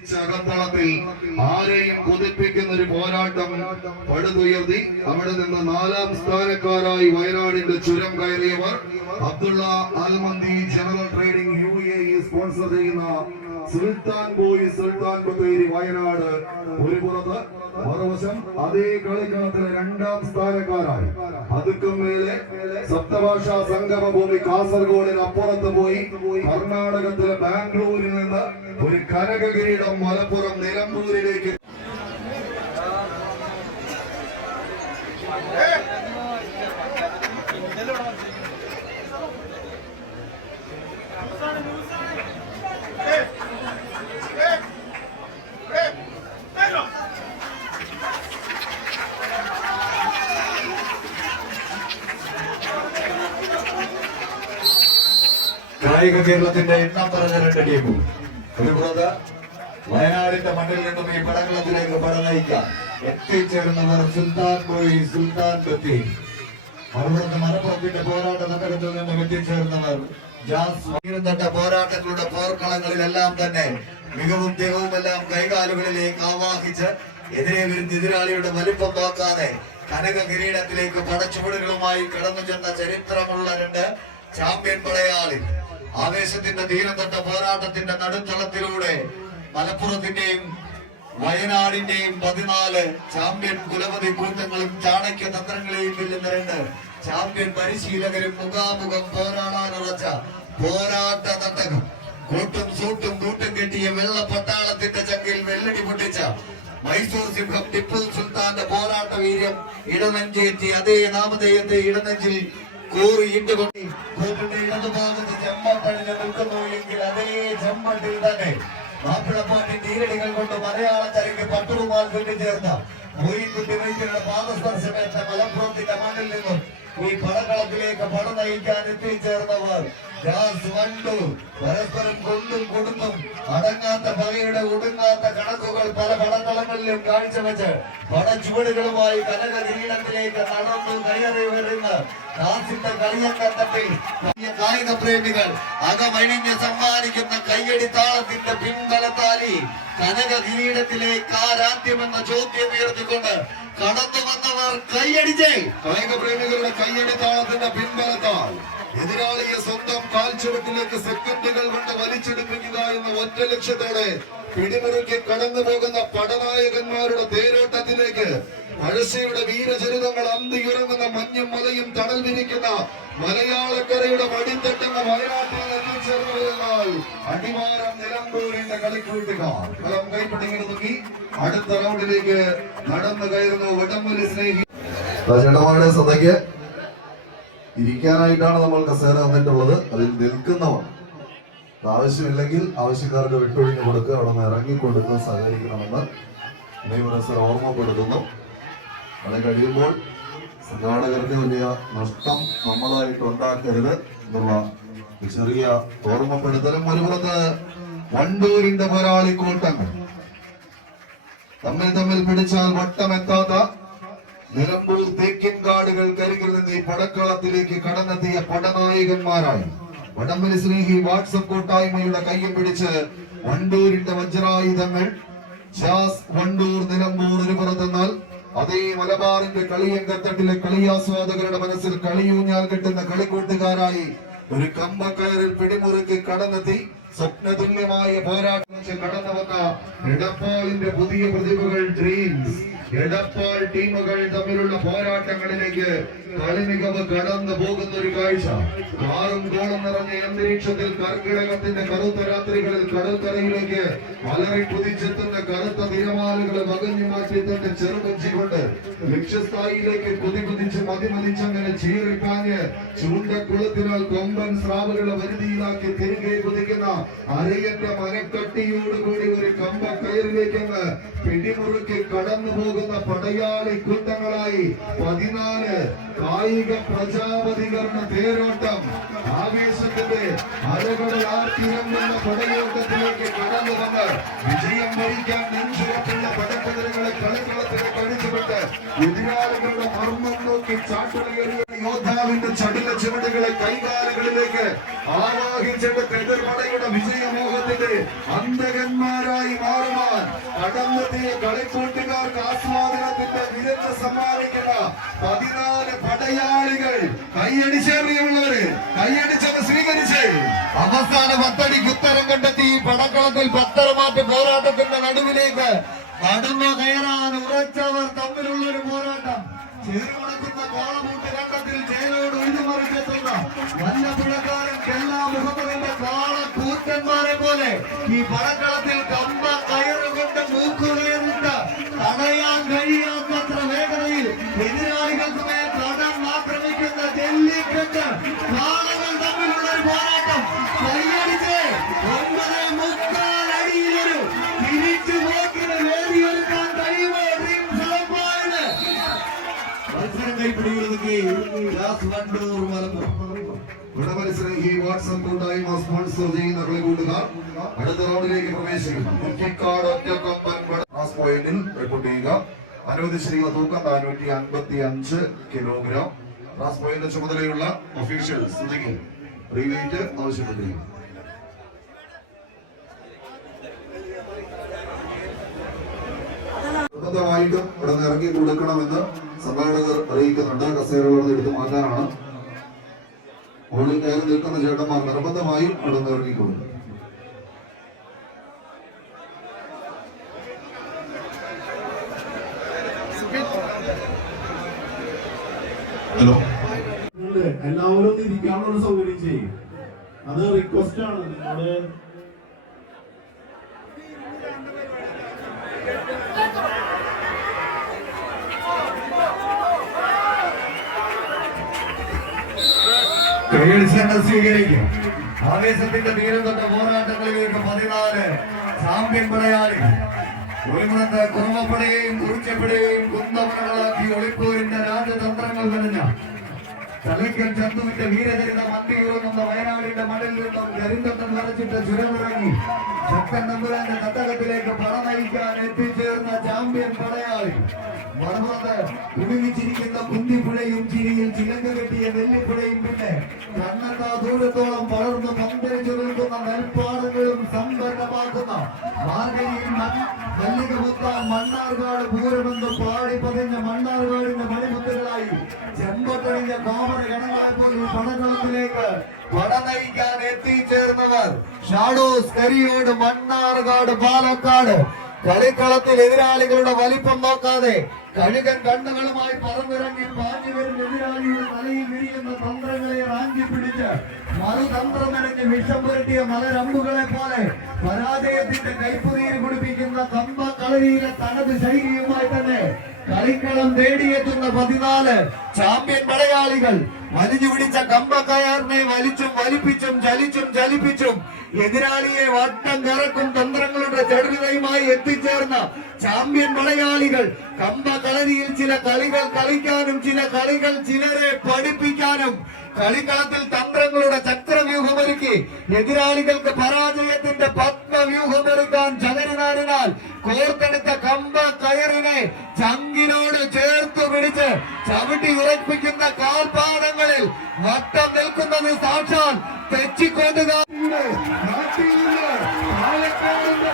അകത്തളത്തിൽ ആരെയും കൊതിപ്പിക്കുന്ന ഒരു പോരാട്ടം പടുതുയർത്തി അവിടെ നിന്ന് 4ാം സ്ഥാനക്കാരായി വയനാടിന്റെ ചുരം കയറിയവർ Abdulla Almanthi general trading UAE sponsor ചെയ്യുന്ന സുൽത്താൻ ബോയ്സ് സുൽത്താൻ ബത്തേരി വയനാട് ഒരു പുറത്ത്, മറുവശം അതേ കളിക്കളത്തിലെ 2ാം സ്ഥാനക്കാരായി അതുക്കും മേലെ സപ്തഭാഷാ സംഗമ ഭൂമി കാസർഗോഡിന് അപ്പുറത്ത് പോയി കർണാടകത്തിലെ ബാംഗ്ലൂരിൽ നിന്ന് ഒരു കനക കിരീടം മലപ്പുറം നിലമ്പൂരിലേക്ക് കായിക കേരളത്തിന്റെ എണ്ണം പറഞ്ഞ 2 ടീമും ഒരു പുറത്ത് വയനാടിന്റെ മണ്ണിൽ നിന്നും ഈ പടകളത്തിലേക്ക് പടനയിക്കാൻ എത്തിച്ചേരുന്നവർ സുൽത്താൻ ബോയ് സുൽത്താൻ ബത്തേരി, മറുപുറത്ത് മലപ്പുറത്തിന്റെ പോരാട്ട നഗരത്തിൽ നിന്നും എത്തിച്ചേർന്നവർ ജാസ് പോരാട്ടങ്ങളുടെ പോർക്കളങ്ങളിലെല്ലാം തന്നെ മികവും ദേഹവും എല്ലാം കൈകാലുകളിലേക്ക് ആവാഹിച്ച് എതിരെ വരുന്ന എതിരാളിയുടെ വലിപ്പം നോക്കാതെ കനക കിരീടത്തിലേക്ക് പടച്ചുവടുകളുമായി കടന്നു ചെന്ന ചരിത്രമുള്ള 2 ചാമ്പ്യൻ പടയാളി ആവേശത്തിന്റെ തീരം തൊട്ട പോരാട്ടത്തിന്റെ നടുത്തളത്തിലൂടെ മലപ്പുറത്തിന്റെയും വയനാടിന്റെയും 14 ചാമ്പ്യൻ കുലപതി കൂട്ടങ്ങളും ചാണക്യ തന്ത്രങ്ങളെയും വെല്ലുന്ന 2 ചാമ്പ്യൻ പരിശീലകരും മുഖാമുഖം പോരാടാനുറച്ച പോരാട്ട തട്ടകം, കൂട്ടും സൂട്ടും കൂട്ടും കെട്ടിയ വെള്ള പട്ടാളത്തിന്റെ ചങ്കിൽ വെള്ളടി പൊട്ടിച്ച മൈസൂർ സിംഹം ടിപ്പു സുൽത്താന്റെ പോരാട്ട വീര്യം ഇടനെഞ്ചേറ്റി അതേ നാമധേയത്തെ ഇടനെഞ്ചിൽ കൂറിയിട്ടുകൊണ്ട് കൂട്ടിന്റെ ഇടതുഭാഗത്ത് ചെമ്മട്ടണിഞ്ഞ് നിൽക്കുന്നു എങ്കിൽ അതേ ചെമ്മട്ടിൽ തന്നെ മാപ്പിളപ്പാട്ടിൻ തീരടികൾ കൊണ്ട് മലയാളക്കരയ്ക്ക് പട്ടുറുമാൽ കൂട്ടിച്ചേർന്ന മോയിൻകുട്ടി വൈദ്യരുടെ പാദസ്പർശമേറ്റ മലപ്പുറത്തിന്റെ മണ്ണിൽ നിന്നും ഈ പടകളത്തിലേക്ക് പട നയിക്കാൻ എത്തിച്ചേർന്നവർ പരസ്പരം കൊണ്ടും കൊടുത്തും അടങ്ങാത്ത പകയുടെ ഒടുങ്ങാത്ത കണക്കുകൾ പല പടകളങ്ങളിലും കാഴ്ചവെച്ച് പടച്ചുവടുകളുമായി കനക കിരീടത്തിലേക്ക് നടന്നു കയറി വരുന്ന ദാസിന്റെ കളിയങ്കത്തിൽ കായിക പ്രേമികൾ അകമണിഞ്ഞ് സമ്മാനിക്കുന്ന കയ്യടി താളത്തിന്റെ പിൻബലത്താലി കനക കിരീടത്തിലേക്ക് ആരാധ്യമെന്ന ചോദ്യം ഉയർത്തിക്കൊണ്ട് കടന്നു വന്നവർ കയ്യടിച്ചേ. കായിക പ്രേമികളുടെ കയ്യടി താളത്തിന്റെ പിൻബലത്താൽ എതിരാളിയെ സ്വന്തം കാൽച്ചുവട്ടിലേക്ക് സെക്കൻഡുകൾ കൊണ്ട് വലിച്ചെടുപ്പിക്കുക എന്ന ഒറ്റ ലക്ഷ്യത്തോടെ പിടിമുറുക്കി കടന്നു പോകുന്ന പടനായകന്മാരുടെ തേരോട്ടത്തിലേക്ക് പഴശ്ശിയുടെ വീരചരിതങ്ങൾ അന്തിയുറങ്ങുന്ന മഞ്ഞും മലയും തണൽ വിരിക്കുന്ന മലയാളക്കരയുടെ മടിത്തട്ടുന്ന വയനാട്ടിൽ എത്തിച്ചേർന്നതിനാൽ അടിവാരം നിലമ്പൂരിന്റെ കളിക്കൂട്ടുകാർ കളം കൈപ്പിടിങ്ങനെ നോക്കി അടുത്ത റൗണ്ടിലേക്ക് നടന്നു കയറുന്നു വടംവലി സ്നേഹി. ചേട്ടന്മാരുടെ ശ്രദ്ധയ്ക്ക് ഇരിക്കാനായിട്ടാണ് നമ്മൾ കസേര വന്നിട്ടുള്ളത്. അതിൽ നിൽക്കുന്നവർ ആവശ്യമില്ലെങ്കിൽ ആവശ്യക്കാർക്ക് വിട്ടൊഴിഞ്ഞു കൊടുക്കുക, അവിടെ നിന്ന് ഇറങ്ങിക്കൊടുക്കുക, സഹകരിക്കണമെന്ന് നിയമസഭ ഓർമ്മപ്പെടുത്തുന്നു. അത് കഴിയുമ്പോൾ സംഘാടകർക്ക് വലിയ നഷ്ടം നമ്മളായിട്ട് ഉണ്ടാക്കരുത് എന്നുള്ള ചെറിയ ഓർമ്മപ്പെടുത്തലും. ഒരു പുറത്ത് വണ്ടൂരിന്റെ പോരാളിക്കൂട്ടങ്ങൾ തമ്മിൽ പിടിച്ചാൽ വട്ടമെത്താത്ത നിലമ്പൂർ തേക്കിൻകാടുകൾ കരികിൽ നിന്ന് ഈ പടക്കളത്തിലേക്ക് കടന്നെത്തിയ പടനായകന്മാരായി വടംവലി സ്നേഹി വാട്സപ്പ് കൂട്ടായ്മയുടെ കയ്യും പിടിച്ച് വണ്ടൂരിന്റെ വജ്രായുധങ്ങൾ ജാസ് വണ്ടൂർ നിലമ്പൂർ ഒരു പുറത്തെന്നാൽ അതേ മലബാറിന്റെ കളിയങ്കത്തട്ടിലെ കളിയാസ്വാദകരുടെ മനസ്സിൽ കളിയൂഞ്ഞാൽ കെട്ടുന്ന കളിക്കൂട്ടുകാരായി ഒരു കമ്പക്കയറിൽ പിടിമുറുക്കി കടന്നെത്തി സ്വപ്നതുല്യമായ പോരാട്ടം കടന്നു വന്ന എടപ്പാളിന്റെ പുതിയ പ്രതിഭകൾ ഡ്രീംസ് എടപ്പാൾ ടീമുകൾ തമ്മിലുള്ള പോരാട്ടങ്ങളിലേക്ക് കളി മികവ് കടന്നു പോകുന്ന ഒരു കാഴ്ച. കാറും കോളം നിറഞ്ഞ അന്തരീക്ഷത്തിൽ കർക്കിടകത്തിന്റെ കറുത്ത രാത്രികളിൽ കടൽക്കരയിലേക്ക് അലറി കുതിച്ചെത്തുന്ന കറുത്ത തിരമാലകളെ വകഞ്ഞു മാറ്റി തന്റെ ചെറുകൊച്ചി കൊണ്ട് ലക്ഷ്യസ്ഥായിലേക്ക് കുതികുതിച്ച് മതിമതിച്ചങ്ങനെ ചീറിപ്പാഞ്ഞ് ചൂണ്ടക്കുളത്തിനാൽ കൊമ്പൻ സ്രാവുകളെ വരുതിയിലാക്കി തിരികെ കുതിക്കുന്ന അരയന്റെ മരക്കട്ടിയോടുകൂടി ഒരു കമ്പ കയറിലേക്കെന്ന് പിടിമുറുക്കി കടന്നു പോകുന്ന പടയാളി കൂട്ടങ്ങളായി 14 കായിക പ്രജാപതികരണ തേരോട്ടം ആവേശത്തിന്റെ അലകളിൽ ആർത്തിരമ്പുന്ന പടയോട്ടത്തിലേക്ക് കടന്നു വന്ന് വിജയം വരിക്കാൻ നെഞ്ചുറപ്പുള്ള പടക്കുതിരകളെ കളിക്കളത്തിലേക്ക് അടിച്ചുവിട്ട് എതിരാളികളുടെ മർമ്മം നോക്കി ചാട്ടുകളിൽ യോദ്ധാവിന്റെ ചടില ചുവടുകളെ കൈകാലുകളിലേക്ക് ആവാഹിച്ചിട്ട് എതിർപടയുടെ വിജയമോഹത്തിന്റെ അന്ധകന്മാരായി മാറുവാൻ കടന്നെത്തിയ കളിക്കൂട്ടുകാർക്ക് ആസ്വാദനത്തിന്റെ വിരുന്ന് സമ്മാനിക്കുന്ന 14 പടയാളികൾ കൈയടിച്ചേറിയുള്ളവര് കൈയടിച്ചത് സ്വീകരിച്ച് അവസാന 10 അടിക്ക് ഉത്തരം കണ്ടെത്തി ഈ പടക്കളത്തിൽ പത്തരമാറ്റ് പോരാട്ടത്തിന്റെ നടുവിലേക്ക് കടന്നു കയറാൻ ഉറച്ചവർ തമ്മിലുള്ള ഒരു പോരാട്ടം. ചേർമുടക്കുന്ന കോളമൂട്ട് ഘട്ടത്തിൽ ജയിലോട് ഒഴിഞ്ഞുമറിച്ചെത്തുന്ന വല്ലപ്പുഴക്കാരൻ എല്ലാ മുഹമ്മദിന്റെ കാളക്കൂറ്റന്മാരെ പോലെ ഈ പടക്കളത്തിൽ കമ്പ കയറുകൊണ്ട് മൂക്കുകയറിട്ട് തടയാൻ കഴിയാത്തത്ര വേഗതയിൽ എതിരാളികൾക്ക് മേൽ കടന്നാക്രമിക്കുന്ന ജല്ലിക്കെട്ട് കാളകൾ തമ്മിലുള്ള ഒരു പോരാട്ടം. കൈയടിച്ച് 9.25 അടിയിലൊരു തിരിച്ചു പോക്കിന് വേദിയൊരുക്കാൻ കഴിയുമോ മത്സരം കൈപ്പിടിയിലൊതുക്കി വണ്ടൂർ മലപ്പുറം. ഗുണമത്സരം ഈ വാട്സ്ആപ്പ് കൂട്ടായ്മ സ്പോൺസർ ചെയ്യുന്ന കളിക്കൂട്ടുകാർ അടുത്ത റൗണ്ടിലേക്ക് പ്രവേശിക്കുന്നു. കുറ്റിക്കാട് ഒറ്റക്കൊമ്പൻ ക്ലാസ് പോയിന്റിൽ റിപ്പോർട്ട് ചെയ്യുക. അനുവദിച്ചിരിക്കുന്ന തൂക്കം 455 കിലോഗ്രാം. ക്ലാസ് പോയിന്റ് ചുമതലയുള്ള ഒഫീഷ്യൽ സ്ഥിതിക്ക് റീവെയിറ്റ് ആവശ്യപ്പെട്ടിരിക്കുന്നു. നിർബന്ധമായിട്ടും ഇവിടെ നിന്ന് ഇറങ്ങി കൊടുക്കണമെന്ന് സംഘാടകർ അറിയിക്കുന്നുണ്ട്. കസേരകൾ എടുത്തു മാറ്റാനാണ്. മുകളിൽ കയറി നിൽക്കുന്ന ചേട്ടന്മാർ നിർബന്ധമായും ഇവിടെ നിന്ന് ഇറങ്ങി കൊടുക്കും. ഹലോ, എല്ലാവരും ഇരിക്കാനുള്ള സൗകര്യം ചെയ്യും. അത് റിക്വസ്റ്റ് ആണ്. നിങ്ങള് സ്വീകരിക്കും. ആവേശത്തിന്റെ തീരം തൊട്ട പോരാട്ടങ്ങളിലേക്ക് 14 ചാമ്പ്യൻ പടയാളി ഒളിമുണത്ത് കുറുമപ്പടയെയും കുറിച്ചപ്പടയെയും കുന്തമണകളാക്കി ഒളിപ്പൂരിന്റെ രാജതന്ത്രങ്ങൾ നിറഞ്ഞ തലയ്ക്കൽ ചന്തുവിന്റെ വീരചരിത മന്തിയുറങ്ങുന്ന വയനാടിന്റെ മണ്ണിൽ നിന്നും കരിന്തട്ടം നിറച്ചിട്ട് ചുരമിറങ്ങി ശക്തൻ നമ്പുരാന്റെ തട്ടകത്തിലേക്ക് പട നയിക്കാൻ എത്തിച്ചേർന്ന ചാമ്പ്യൻ പടയാളി മറുപുറത്ത് കുടുങ്ങിച്ചിരിക്കുന്ന കുന്തിപ്പുഴയും ചിരിയിൽ ചിലങ്ക കെട്ടിയ നെല്ലിപ്പുഴയും പിന്നെ കണ്ണത്താ ദൂരത്തോളം പടർന്ന് പന്തരിച്ചു നിൽക്കുന്ന നെൽപ്പാടങ്ങളും സമ്പന്നമാക്കുന്ന മാർഗരിയിൽ മല്ലിക മുത്താൻ മണ്ണാർക്കാട് പൂരമെന്ന് പാടി പതിഞ്ഞ മണ്ണാർക്കാടിന്റെ മണിമുത്തുകളായി ചെമ്പട്ടണിഞ്ഞ കോമര ഗണങ്ങളെ പോലും പടകളത്തിലേക്ക് പട നയിക്കാൻ എത്തിച്ചേർന്നവർ ഷാഡോസ് കരിയോട് മണ്ണാർക്കാട് പാലക്കാട്. കളിക്കളത്തിൽ എതിരാളികളുടെ വലിപ്പം നോക്കാതെ കഴുകൻ കണ്ണുകളുമായി പറന്നിറങ്ങി പാഞ്ഞു വരുന്ന എതിരാളിയുടെ തലയിൽ വിരിയുന്ന തന്ത്രങ്ങളെ റാഞ്ചി പിടിച്ച് മറുതന്ത്രമെനഞ്ഞ് വിഷം പുരട്ടിയ മലരമ്പുകളെ പോലെ പരാജയത്തിന്റെ കൈപ്പുനീര് കുടിപ്പിക്കുന്ന കമ്പ കളരിയിലെ തനത് ശൈലിയുമായി തന്നെ കളിക്കളം തേടിയെത്തുന്ന 14 ചാമ്പ്യൻ പടയാളികൾ വലിഞ്ഞു പിടിച്ച കമ്പക്കയറിനെ വലിച്ചും വലിപ്പിച്ചും ചലിപ്പിച്ചും എതിരാളിയെ വട്ടം കറക്കും തന്ത്രങ്ങളുടെ ചടുലതയുമായി എത്തിച്ചേർന്ന ചാമ്പ്യൻ പടയാളികൾ കമ്പ കളരിയിൽ ചില കളികൾ കളിക്കാനും ചില കളികൾ ചിലരെ പഠിപ്പിക്കാനും കളിക്കളത്തിൽ തന്ത്രങ്ങളുടെ ചക്രവ്യൂഹമൊരുക്കി എതിരാളികൾക്ക് പരാജയത്തിന്റെ പത്മവ്യൂഹമൊരുക്കാൻ ചകരനാരിനാൽ കോർത്തെടുത്ത കമ്പ കയറിനെ ചങ്കിനോട് ചേർത്തു പിടിച്ച് ചവിട്ടി ഉറപ്പിക്കുന്ന കാൽപാദങ്ങളിൽ വട്ടം നിൽക്കുന്നത് സാക്ഷാൽ തെച്ചിക്കോട്ടുകാരുടെ നാട്ടിൽ നിന്ന് പാലക്കാടിന്റെ